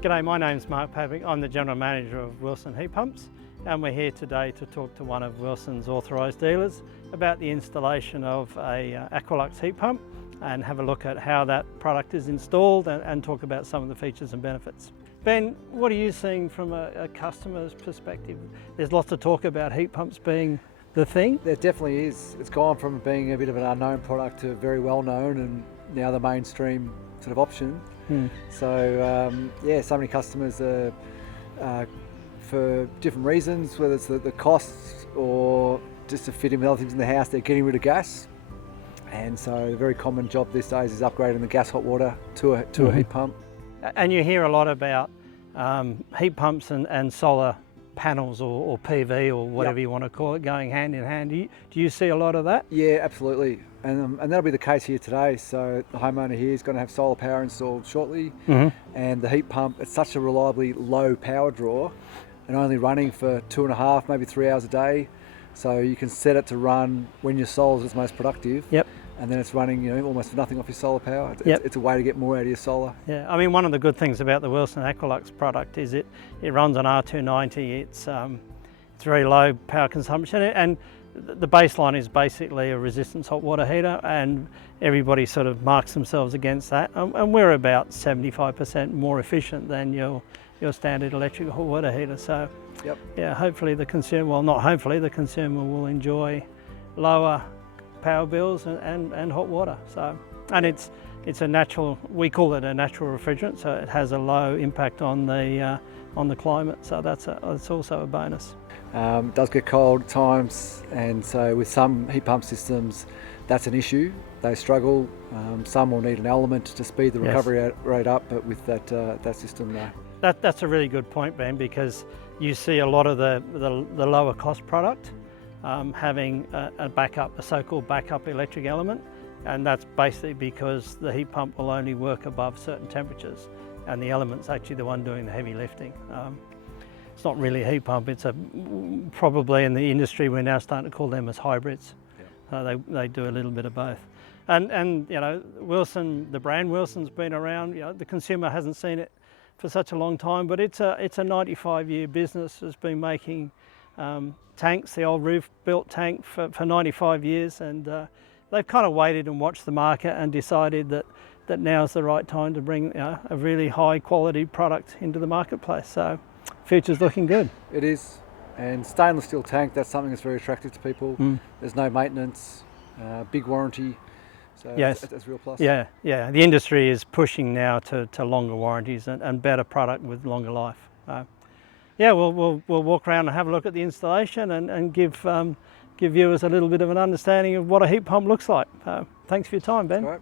G'day, my name's Mark Pavick. I'm the General Manager of Wilson Heat Pumps, and we're here today to talk to one of Wilson's authorised dealers about the installation of a Aqualux heat pump and have a look at how that product is installed and talk about some of the features and benefits. Ben, what are you seeing from a customer's perspective? There's lots of talk about heat pumps being the thing. There definitely is. It's gone from being a bit of an unknown product to very well known and now the mainstream sort of option. So yeah, so many customers are for different reasons, whether it's the costs or just to fit in with other things in the house, they're getting rid of gas. And so the very common job these days is upgrading the gas hot water to a heat pump. And you hear a lot about heat pumps and solar panels or PV or whatever you want to call it going hand in hand. Do you see a lot of that? Yeah, absolutely. And that'll be the case here today. So the homeowner here is going to have solar power installed shortly, and the heat pump, it's such a reliably low power draw and only running for 2.5, maybe 3 hours a day. So you can set it to run when your solar's its most productive. Yep. And then it's running, almost for nothing off your solar power. It's a way to get more out of your solar. Yeah, I mean, one of the good things about the Wilson Aqualux product is it runs on R290. It's very low power consumption, and the baseline is basically a resistance hot water heater, and everybody sort of marks themselves against that. And we're about 75% more efficient than your standard electric hot water heater. So, yeah, hopefully the consumer, well, not hopefully, the consumer will enjoy lower power bills and hot water. So, and it's a natural, we call it a natural refrigerant, so it has a low impact on the climate. So that's also a bonus. It does get cold at times, and so with some heat pump systems, that's an issue. They struggle. Some will need an element to speed the recovery rate up, but with that system, no. That's a really good point, Ben, because you see a lot of the lower cost product having a so-called backup electric element, and that's basically because the heat pump will only work above certain temperatures, and the element's actually the one doing the heavy lifting. It's not really a heat pump, it's probably in the industry we're now starting to call them as hybrids. They do a little bit of both. And Wilson, the brand Wilson's been around, the consumer hasn't seen it for such a long time, but it's a 95-year business that's been making tanks, the old roof-built tank for 95 years, and they've kind of waited and watched the market and decided that now's the right time to bring a really high-quality product into the marketplace. So, future's looking good. It is, and stainless steel tank, that's something that's very attractive to people. There's no maintenance, big warranty, so that's a real plus. Yeah, the industry is pushing now to longer warranties and better product with longer life. Yeah, we'll walk around and have a look at the installation and give viewers a little bit of an understanding of what a heat pump looks like. Thanks for your time, Ben. All right.